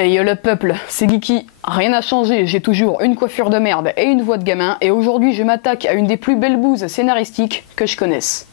Hey yo le peuple, c'est Geeky. Rien n'a changé, j'ai toujours une coiffure de merde et une voix de gamin, et aujourd'hui je m'attaque à une des plus belles bouses scénaristiques que je connaisse.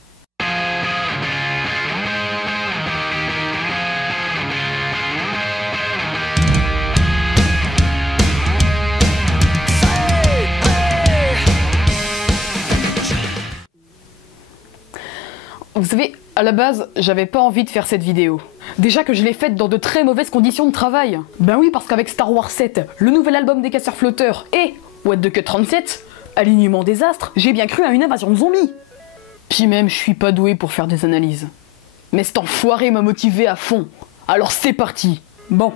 Vous savez, à la base, j'avais pas envie de faire cette vidéo. Déjà que je l'ai faite dans de très mauvaises conditions de travail. Ben oui, parce qu'avec Star Wars 7, le nouvel album des casseurs flotteurs et What the Cut 37, alignement des astres, j'ai bien cru à une invasion de zombies. Puis même, je suis pas doué pour faire des analyses. Mais cet enfoiré m'a motivé à fond. Alors c'est parti. Bon.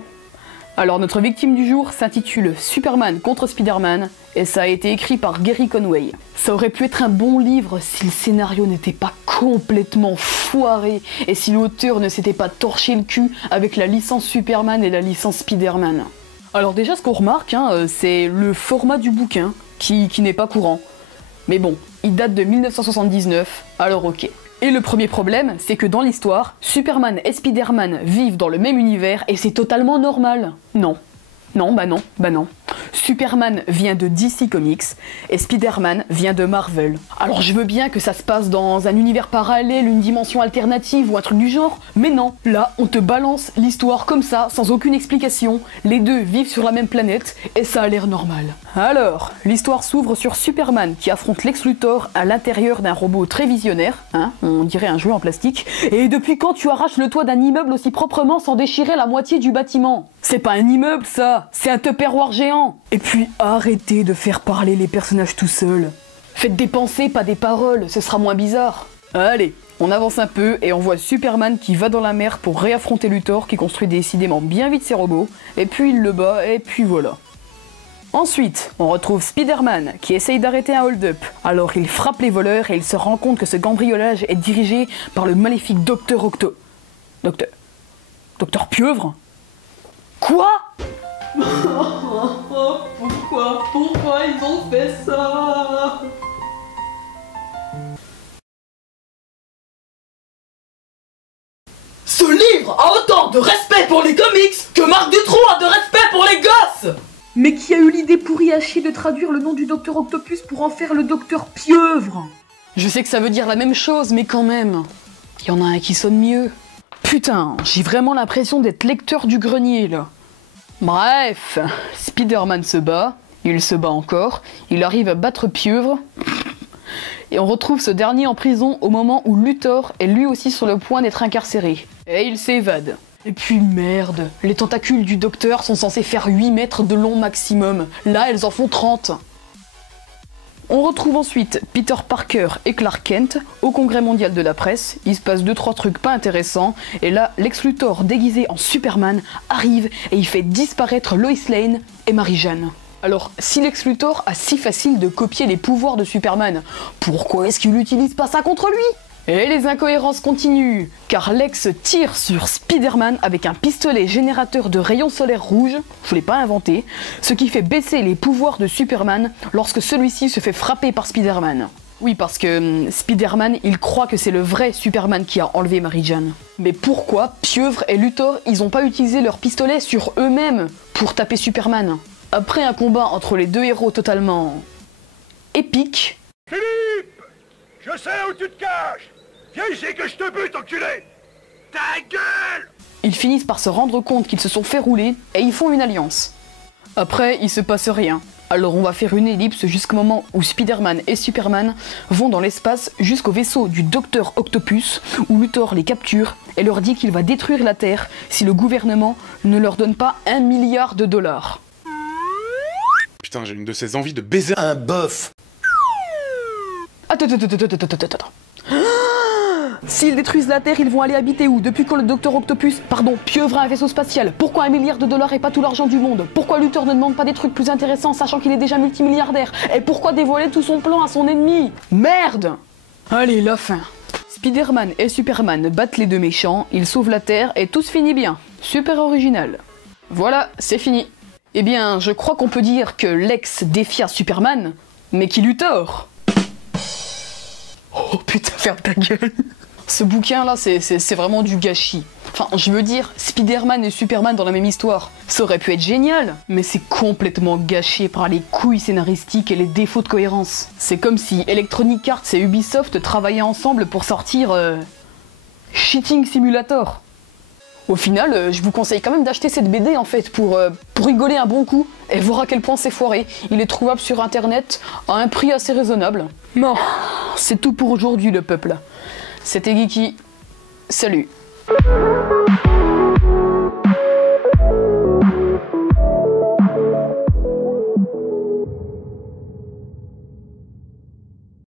Alors notre victime du jour s'intitule Superman contre Spider-Man et ça a été écrit par Gary Conway. Ça aurait pu être un bon livre si le scénario n'était pas complètement foiré et si l'auteur ne s'était pas torché le cul avec la licence Superman et la licence Spider-Man. Alors déjà ce qu'on remarque, c'est le format du bouquin qui n'est pas courant. Mais bon, il date de 1979, alors ok. Et le premier problème, c'est que dans l'histoire, Superman et Spider-Man vivent dans le même univers et c'est totalement normal. Non. Non, bah non, bah non. Superman vient de DC Comics et Spider-Man vient de Marvel. Alors je veux bien que ça se passe dans un univers parallèle, une dimension alternative ou un truc du genre, mais non, là on te balance l'histoire comme ça, sans aucune explication, les deux vivent sur la même planète et ça a l'air normal. Alors, l'histoire s'ouvre sur Superman qui affronte Lex Luthor à l'intérieur d'un robot très visionnaire, on dirait un jouet en plastique, et depuis quand tu arraches le toit d'un immeuble aussi proprement sans déchirer la moitié du bâtiment? C'est pas un immeuble ça, c'est un Tupperware géant. Et puis arrêtez de faire parler les personnages tout seuls. Faites des pensées, pas des paroles, ce sera moins bizarre. Allez, on avance un peu et on voit Superman qui va dans la mer pour réaffronter Luthor qui construit décidément bien vite ses robots, et puis il le bat et puis voilà. Ensuite, on retrouve Spider-Man qui essaye d'arrêter un hold-up. Alors il frappe les voleurs et il se rend compte que ce cambriolage est dirigé par le maléfique Docteur Pieuvre? Quoi? Pourquoi ils ont fait ça? Ce livre a autant de respect pour les comics que Marc Dutroux a de respect pour les gosses! Mais qui a eu l'idée pourrie à chier de traduire le nom du Docteur Octopus pour en faire le Docteur Pieuvre? Je sais que ça veut dire la même chose, mais quand même, il y en a un qui sonne mieux. Putain, j'ai vraiment l'impression d'être lecteur du grenier, là. Bref, Spider-Man se bat, il se bat encore, il arrive à battre Pieuvre, et on retrouve ce dernier en prison au moment où Luthor est lui aussi sur le point d'être incarcéré. Et il s'évade. Et puis merde, les tentacules du docteur sont censés faire 8 mètres de long maximum, là elles en font 30. On retrouve ensuite Peter Parker et Clark Kent au congrès mondial de la presse, il se passe 2-3 trucs pas intéressants, et là Lex Luthor déguisé en Superman arrive et il fait disparaître Lois Lane et Mary-Jane. Alors si Lex Luthor a si facile de copier les pouvoirs de Superman, pourquoi est-ce qu'il n'utilise pas ça contre lui? Et les incohérences continuent, car Lex tire sur Spider-Man avec un pistolet générateur de rayons solaires rouges, je l'ai pas inventé, ce qui fait baisser les pouvoirs de Superman lorsque celui-ci se fait frapper par Spider-Man. Oui, parce que Spider-Man, il croit que c'est le vrai Superman qui a enlevé Mary-Jane. Mais pourquoi Pieuvre et Luthor, ils ont pas utilisé leur pistolet sur eux-mêmes pour taper Superman? Après un combat entre les deux héros totalement épique... Philippe! Je sais où tu te caches! Viens ici que je te bute, enculé! Ta gueule! Ils finissent par se rendre compte qu'ils se sont fait rouler et ils font une alliance. Après, il se passe rien. Alors on va faire une ellipse jusqu'au moment où Spider-Man et Superman vont dans l'espace jusqu'au vaisseau du Docteur Octopus où Luthor les capture et leur dit qu'il va détruire la Terre si le gouvernement ne leur donne pas 1 milliard de dollars. Putain, j'ai une de ces envies de baiser un bœuf. Attends. S'ils détruisent la Terre, ils vont aller habiter où? Depuis quand le Docteur Octopus, Pieuvre a un vaisseau spatial? Pourquoi 1 milliard de dollars et pas tout l'argent du monde? Pourquoi Luthor ne demande pas des trucs plus intéressants sachant qu'il est déjà multimilliardaire? Et pourquoi dévoiler tout son plan à son ennemi? Merde! Allez, la fin. Spider-Man et Superman battent les deux méchants, ils sauvent la Terre et tout se finit bien. Super original. Voilà, c'est fini. Eh bien, je crois qu'on peut dire que Lex défia Superman, mais qu'il eut tort. Oh putain, ferme ta gueule. Ce bouquin là, c'est vraiment du gâchis. Enfin, je veux dire, Spider-Man et Superman dans la même histoire, ça aurait pu être génial, mais c'est complètement gâché par les couilles scénaristiques et les défauts de cohérence. C'est comme si Electronic Arts et Ubisoft travaillaient ensemble pour sortir Cheating Simulator. Au final, je vous conseille quand même d'acheter cette BD en fait pour rigoler un bon coup et voir à quel point c'est foiré. Il est trouvable sur internet à un prix assez raisonnable. Bon, c'est tout pour aujourd'hui le peuple. C'était Geeky. Salut.